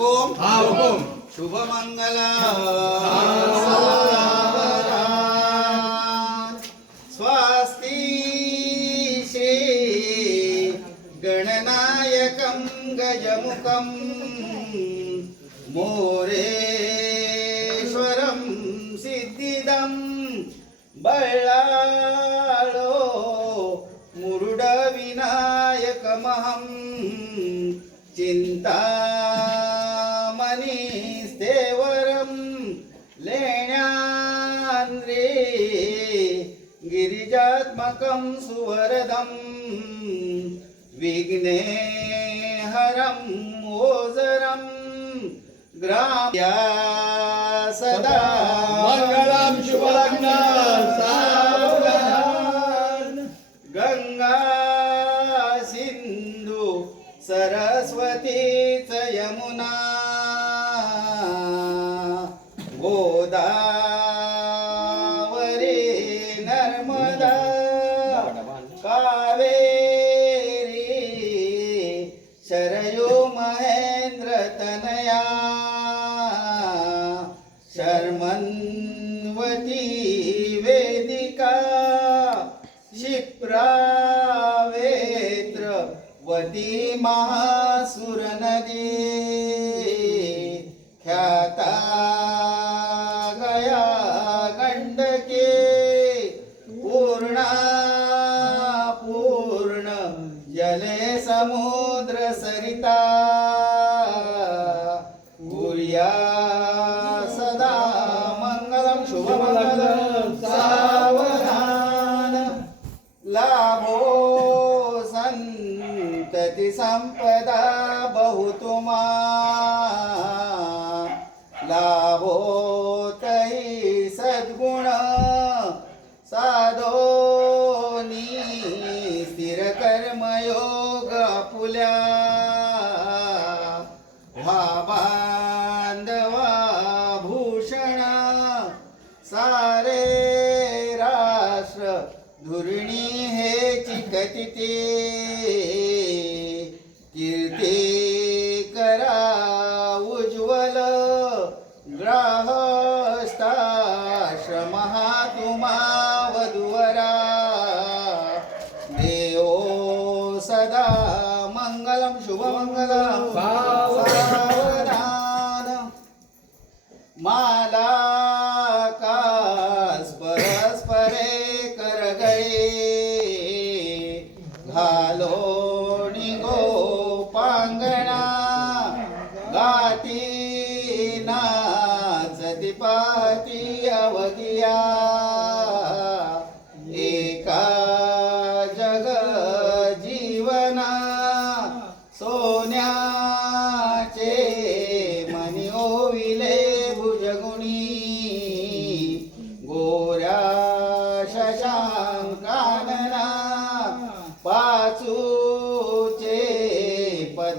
hukum. Ha hukum. Shubha mangala. Swasti Shri Gananayakam Gajamukam Moreshwaram Siddhidam Ballalo Muruda Vinayakamaham चिन्तामणिस्तेवरं लेण्यान्द्रे गिरिजात्मकं सुवरदं विघ्नेहरं ओजरं ग्राम्या सदा मंगळम शुभलग्न सावधान। गंगा सिंधू सरस्वतीच यमुना गोदावरी नर्मदा कावेरी शरयो महेंद्र तनया शर्मन्वती वेदिका शिप्रा महासुर नदी ख्याता गया गंडके पूर्णा पूर्ण जले समुद्र सरिता गुर्या संतति संपदा बहुतुमा लाभो तै सद्गुण साधोनी स्थिर कर्मयोग वा व्हा बांधवा भूषण सारे राष्ट्र धुरणी हे चिकतिते कीर्ती करा उज्ज्वल ग्राहस्थाश्रम तुम्हा वधुवरा देवो सदा मंगलम शुभमंगलम सावधान। माला पांगणा गाती नाचती पाती अवगिया एका जग जीवना सोन्याचे मनी ओविले भुजगुणी. गोऱ्या शशांकानना पाचू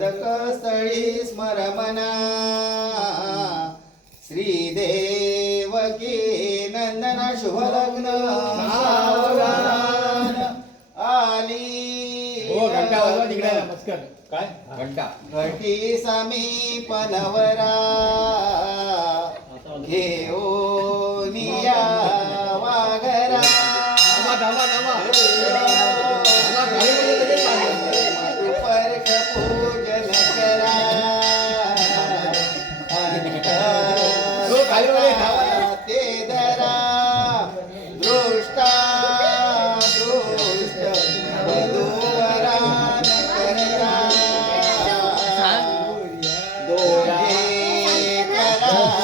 पदक स्थळी स्मरमना। श्रीदेवकी नंदन शुभलग्न। सावधान आली। हो काय? घंटा. घटी समीप नवरा घेऊन या वाघरा।